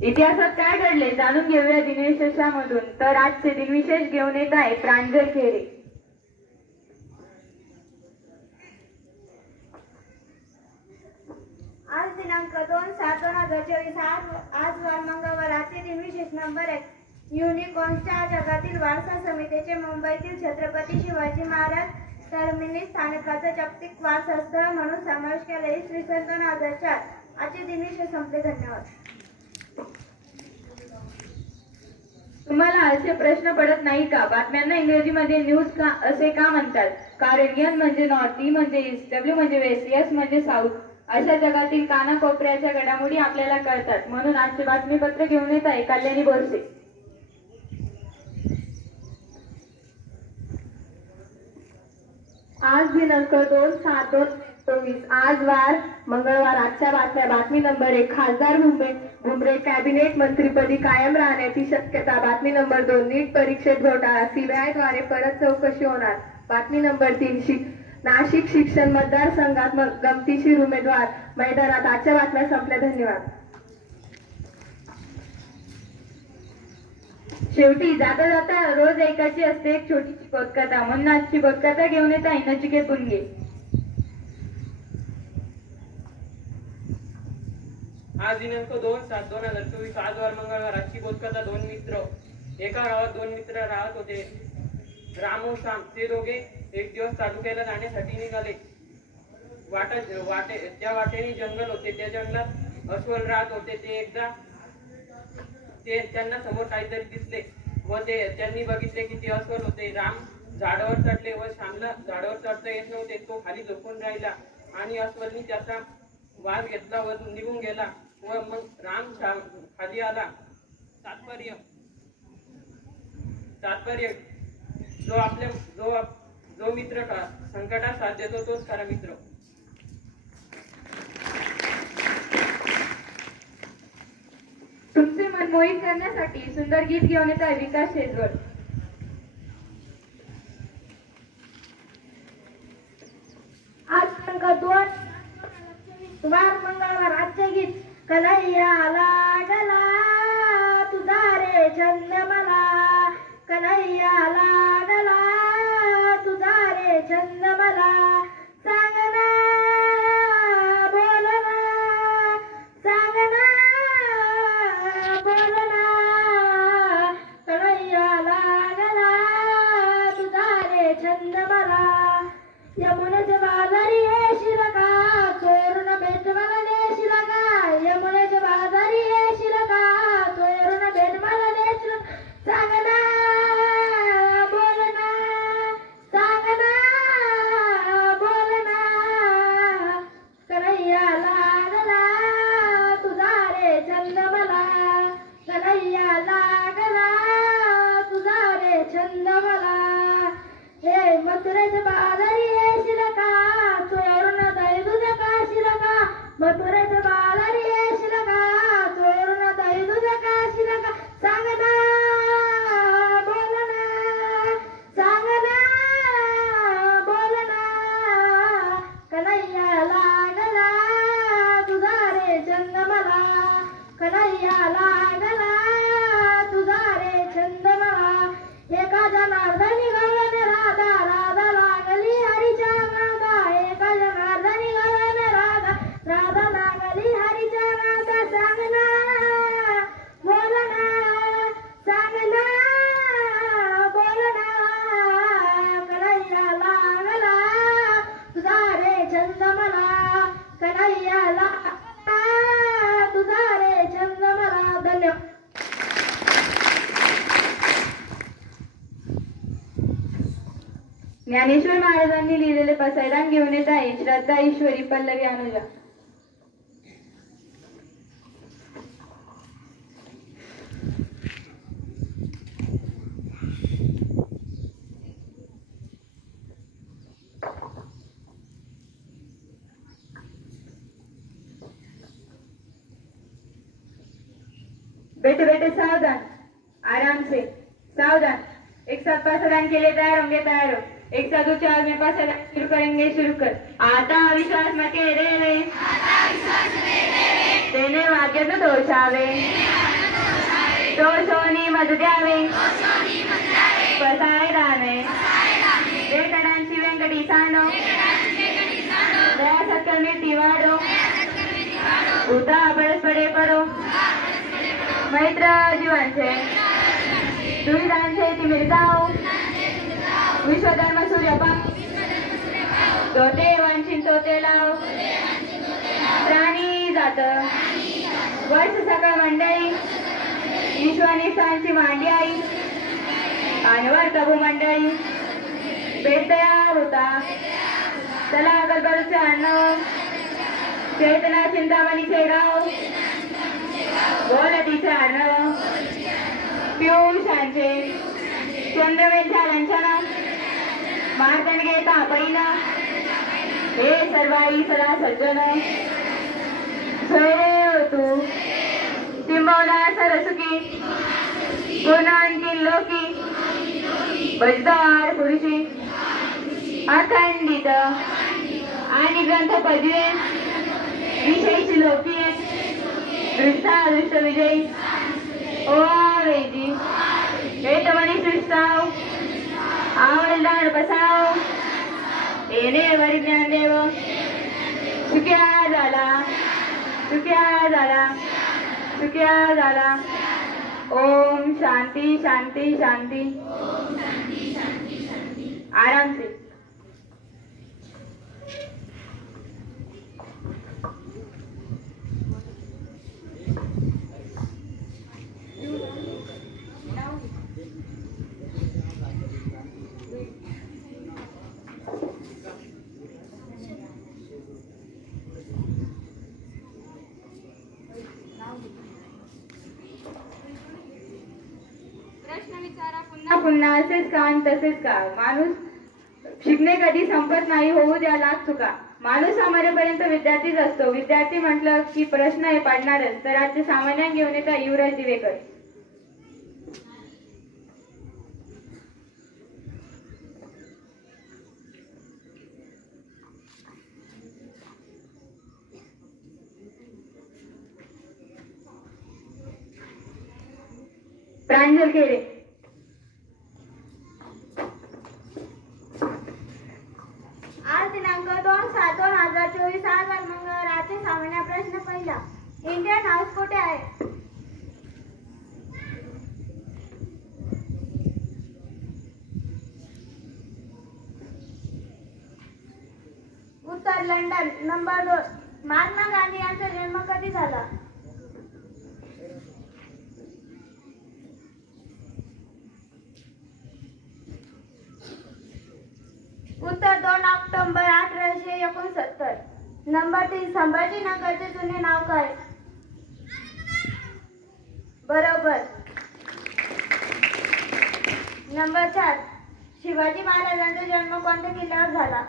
इतिहासात काय घडले जाणून घेऊया दिनविशेषामधून. तर आजचे दिनविशेष घेऊन येत आहे प्रांजल खेरे. आज दिनांक 2/7/2024 आज वार मंगळवार. आजचे दिनविशेष नंबर 1. युनिकॉर्नच्या जगातील वारसा समितीचे मुंबईतील छत्रपती शिवाजी महाराज टर्मिनस स्थानकाचा जागतिक वारसा स्थळ म्हणून समावेश केला. इसवी सन 2004. आजचे दिनविशेष संपले. धन्यवाद. तुम्हाला असे प्रश्न पडत नाही का बातम्यांना इंग्रजीमध्ये न्यूज का असे का म्हणतात? कारण एन म्हणजे नॉर्थ, ई म्हणजे ईस्ट, डब्ल्यू म्हणजे वेस्ट, एस म्हणजे साऊथ अशा जगातील कानाकोपऱ्याच्या घडामोडी आपल्याला कळतात. म्हणून आजचे बातमीपत्र घेऊन येत आहे कल्याणी बोरसे. आज दिनांक 2/7/2024 आज वार मंगळवार. आजच्या बातम्या. बातमी नंबर 1. खासदार भुमरे कॅबिनेट मंत्रीपदी कायम राहण्याची शक्यता. बातमी नंबर 2. नीट परीक्षेत घोटाळा, सीबीआय द्वारे परत चौकशी होणार. बातमी नंबर 3. नाशिक शिक्षण मतदारसंघात गमतीशीर उमेदवार मैदानात. आजच्या बातम्या संपल्या. धन्यवाद. शेवटी जाता जाता रोज ऐकायची असते एक छोटीशी बोधकथा. म्हणून आजची बोधकथा घेऊन येत आहे नचिकेत पुणगे. आज दिनांक 2/7/2024 आज वार मंगळवार. आजची बोधकथा. 2 मित्र. एका गावात 2 मित्र राहत होते. राम व श्याम. ते दोघे एक दिवस तालुक्याला जाण्यासाठी निघाले. त्या वाटेने जंगल होते. त्या जंगलात अस्वल राहत होते. त्यांना समोर काहीतरी दिसले व त्यांनी बघितले की ते अस्वल होते. राम झाडावर चढले व श्यामला झाडावर चढता येत नव्हते. तो खाली झोपून राहिला आणि अस्वलनी त्याचा वास घेतला व निघून गेला व मग राम खाली आला. तात्पर्य जो मित्र संकटात साथ देतो तोच खरा मित्र. तुमचे मन मोहित करण्यासाठी सुंदर गीत घेऊन येत आहे विकास शेजवळ. आज दिनांक 2 वार मंगळवार. आजचे गीत. कन्हैया लागला तुझा रे छंद मला, कन्हैया लागला तुझा रे छंद मला, सांगना बोलना सांगना बोलना, कन्हैया लागला तुझा रे छंद मला, यमुनेच्या बाजारी येशील का चोरून भेट मला नेशील का, यमुनेच्या बाजारी येशील का चोरून भेट मला नेशील, सांगना बोलना सांगना बोलना, कन्हैया लागला तुझा रे छंद मला, कन्हैया लागला तुझा रे छंद मला, हे मथुरेच्या बाजारी येशील का चोरून दही दूध खाशील का, मथुरेच्या बाजारी येशील का चोरून दही दूध खाशील का, सांगना बोलना सांगना बोलना, कन्हैया लागला तुझा रे छंद मला, कन्हैया लागला तुझा रे छंद मला, एका जनार्दनी गगन राधा राधा लागली हरीच्या नादा, एका जनार्दनी गगन राधा राधा लागली हरीच्या नादा, सांगना बोलना सांगना बोलना, कन्हैया लागला तुझा रे छंद मला, कन्हैया लागला तुझा रे छंद मला. धन्यवाद. ज्ञानेश्वर महाराजांनी लिहिलेले पसायदान घेऊन येत आहे श्रद्धा ईश्वरी पल्लवी अनुजा. बेटे बेटे सावधान, आराम से सावधान, एक साथ पसायदान के लिए तैयार होंगे, तैयार हो. एक साथ 2 4 में पसायदान शुरू करेंगे, शुरू कर. आता विश्वास मते रे, तेने भाग्य तो दोषावे, तो सोनी मध द्यावे पसाय दाणे वेकडांची व्यंकटी सानो दया सत्कर्मी टिवाडो उता परस्परे पडो मैत्र जीवांचे दुविधांचे तिमिरताओ विश्वधर्म सूर्यपा तोते वांछिन तोते लाव प्राणी जात वर्ष सकाळ मंडळी विश्वनिष्ठांची मांडी आई आणवर प्रभू मंडळी पेट तयार होता चला गडबडचे अन्न चेतना चिंतामणीचे गाव गोलटीचे अर्णव पियुषांचे चंद्रवेलच्या लंचना मार्तंडगे पैना हे सर्वाई सदा सज्जन सोयरे तू तिंबवला सरसुकी गुणांतील लोकी बजदार पुरुषी अखंडित आणि ग्रंथ पदवे विषयी लोकी दृष्टादृष्ट विजयी ओवेजी वेतमणी सृष्टाव आवडदार बसाव येणे वरिज्ञान देव सुख्या झाला सुख्या झाला सुख्या झाला ओम शांती शांती शांती आराम से पुन्हा असेच का आणि तसेच का माणूस शिकणे कधी संपत नाही होऊ द्या लाख चुका माणूस हा मरेपर्यंत विद्यार्थीच असतो विद्यार्थी म्हटलं की प्रश्न हे पडणारच तर आजचे सामान्य घेऊन येता युवराज दिवेकर प्रांजल खेरे आज दिनांक 2/7/2024 आज मंगळवारचे सामान्य प्रश्न पहिला इंडियन हाऊस कुठे आहे उत्तर लंडन नंबर 2 महात्मा गांधी यांचा जन्म कधी झाला उत्तर 2 ऑक्टोबर 1869 नंबर 3 संभाजीनगरचे जुने नाव काय बरोबर नंबर 4 शिवाजी महाराजांचा जन्म कोणत्या किल्ल्यावर झाला